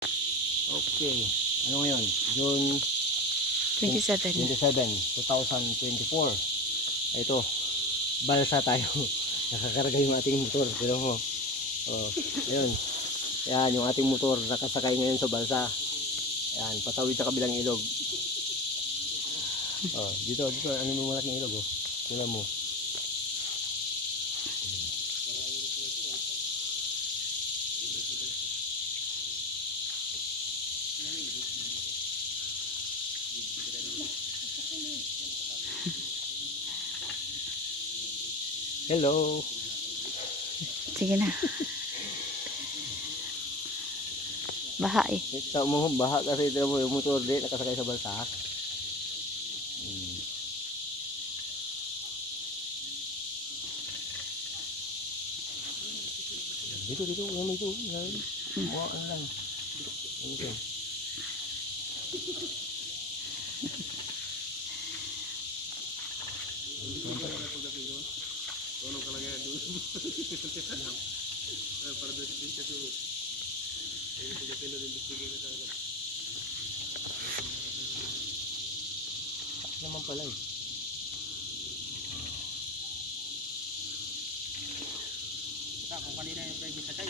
Okay. Ano ngayon? June 27. 2024. Ito, balsa tayo. Nakakarga yung ating motor. Pero mo. Oh, ayun. Yan, yung ating motor nakasakay ngayon sa balsa. Yan, patawid sa kabilang ilog. Oh, dito, ano mo malaking ilog, oh. Tingnan mo. Hello. Sige na. Baha eh. Ito mo, baha kasi ito mo yung motor di nakasakay sa balsa. Dito, yung ito. Mga ano lang. Ito. Naman pala eh. Kung kanina yung pwede sakay.